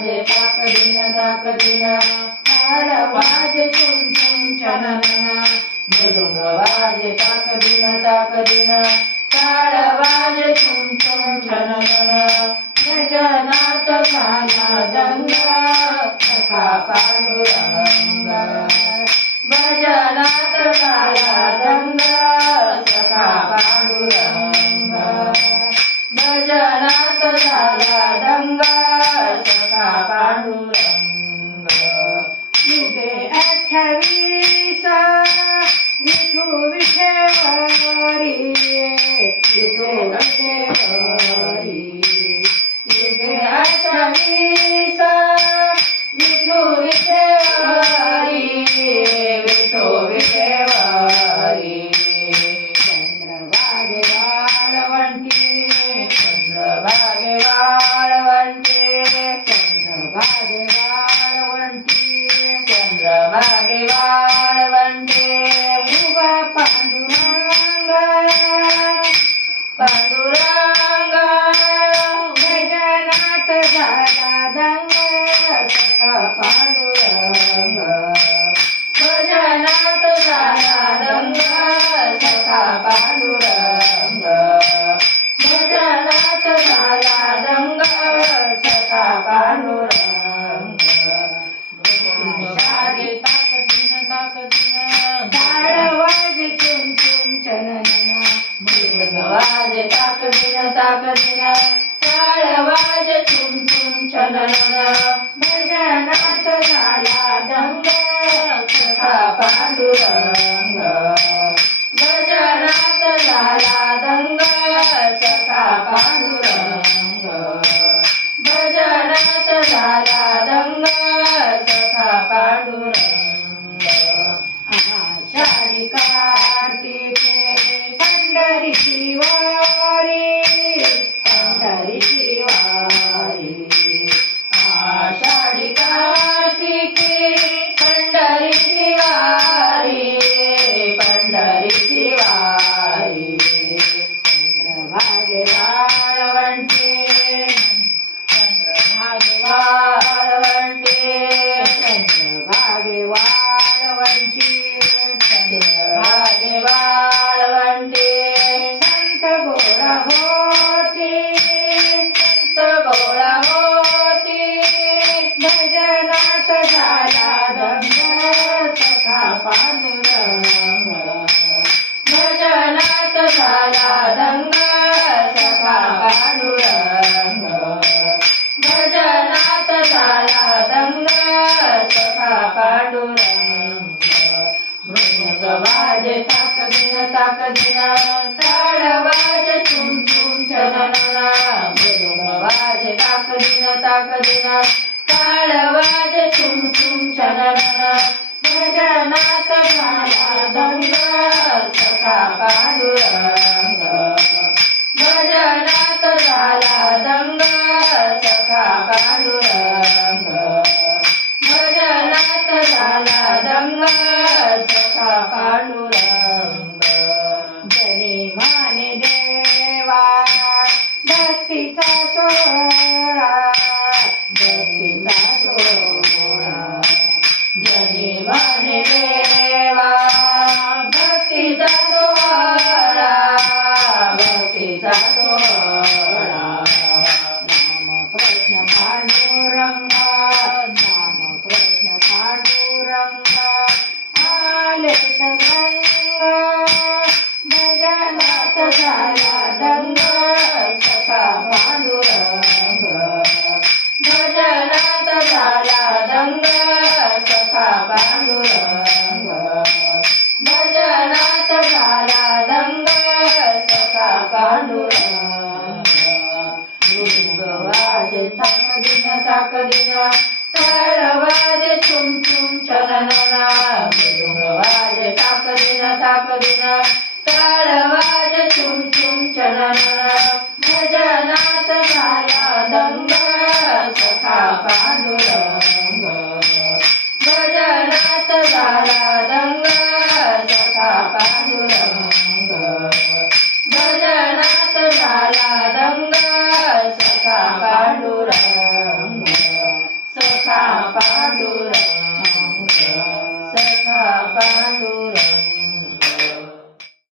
वाजे ताकदीन ताकदीन टाळ वाजे छुम छुम छननन मृदुंग वाजे ताकदीन ताकदीन टाळ वाजे छुम छुम छननन भजनात झाला दंग सखा पांडुरंग भजनात झाला दंग सखा पांडुरंग भजनात झाला दंग सखा पांडुरंग युगे 28 विठू विठेवरी युगे 28 युगे 28 विठू विठेवरी विठू विठेवरी चंद्रभागे वाळवंटी चंद्रभागे वाळवंटी चंद्रभागे वाळवंटी चंद्रभागे वाळवंटी उभा पांडुरंग पांडुरंग भजनात झाला दंग सखा पांडुरंग भजनात झाला दंग सखा पांडुरंग भजनात झाला दंग सखा पांडुरंग आषाढी ताकदीन ताकदीन टाळ वाजे छुम छुम छननन मृदुंग वाजे ताकदीन ताकदीन टाळ वाजे छुम छुम छननन भजनात झाला दंग सखा पांडुरंग भजनात झाला दंग सखा पांडुरंग भजनात झाला दंग सखा पांडुरंग आषाढी कार्तिके पंढरीची वारी पंढरीची वारी आषाढी कार्तिके पंढरीची वारी पंढरीची वारी चंद्रभागे वाळवंटी चंद्रभागे वाळवंटी चंद्रभागे वाळवंटी चंद्रभागे वाळवंटी संत गोळा होती संत गोळा होती भजनात झाला दंग सखा पांडुरंग भजनात झाला दंग सखा पांडुरंग भजनात झाला दंग सखा पांडुरंग मृदुंग वाजे ताकदीन ताकदीन टाळ वाजे छुम छुम छननन मृदुंग वाजे ताकदीन ताकदीन टाळ वाजे छुम छुम छननन भजनात झाला दंग सखा पांडुरंग भजनात झाला दंग सखा पांडुरंग भजनात झाला दंग सखा पांडुरंग जनी माने देवा भक्तीचा सोहळा भक्तीचा सोहळा जनी माने देवा भक्तीचा सोहळा भक्तीचा सोहळा नाम कृष्ण पांडुरंग नाम कृष्ण पांडुरंग आले रंग भजनात झाला दंग सखा पांडुरंग भजनात झाला दंग सखा पांडुरंग भजनात झाला दंग सखा पांडुरंग मृदुंग वाजे ताकदीन ताकदीन टाळ वाजे छुम छुम छननन मृदुंग वाजे ताकदीन ताकदीन टाळ वाजे छुम छुम छननन भजनात झाला दंग सखा पांडुरंग भजनात झाला दंग सखा पांडुरंग भजनात झाला दंग सखा पांडुरंग सखा पांडुरंग सखा पांडुरंग